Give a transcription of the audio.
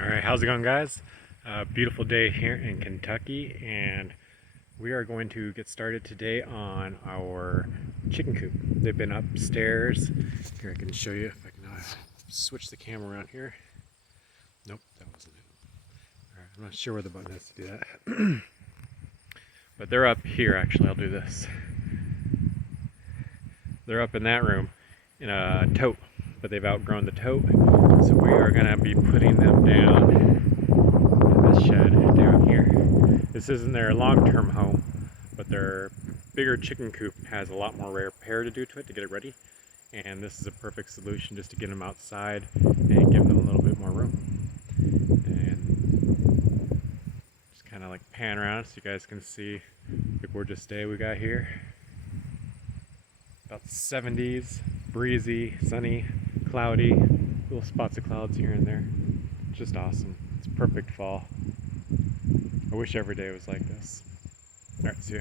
Alright, how's it going, guys? Beautiful day here in Kentucky, and we are going to get started today on our chicken coop. They've been upstairs. Here, I can show you if I can switch the camera around here. Nope, that wasn't it. Alright, I'm not sure where the button is to do that. But they're up here, actually. I'll do this. They're up in that room in a tote, but they've outgrown the tote, so we are going to be putting them down in this shed down here. This isn't their long-term home, but their bigger chicken coop has a lot more repair to do to it to get it ready, and this is a perfect solution just to get them outside and give them a little bit more room. And just kind of like pan around so you guys can see the gorgeous day we got here. About 70s, breezy, sunny, cloudy, little spots of clouds here and there. Just awesome. It's perfect fall. I wish every day was like this. Alright, see ya.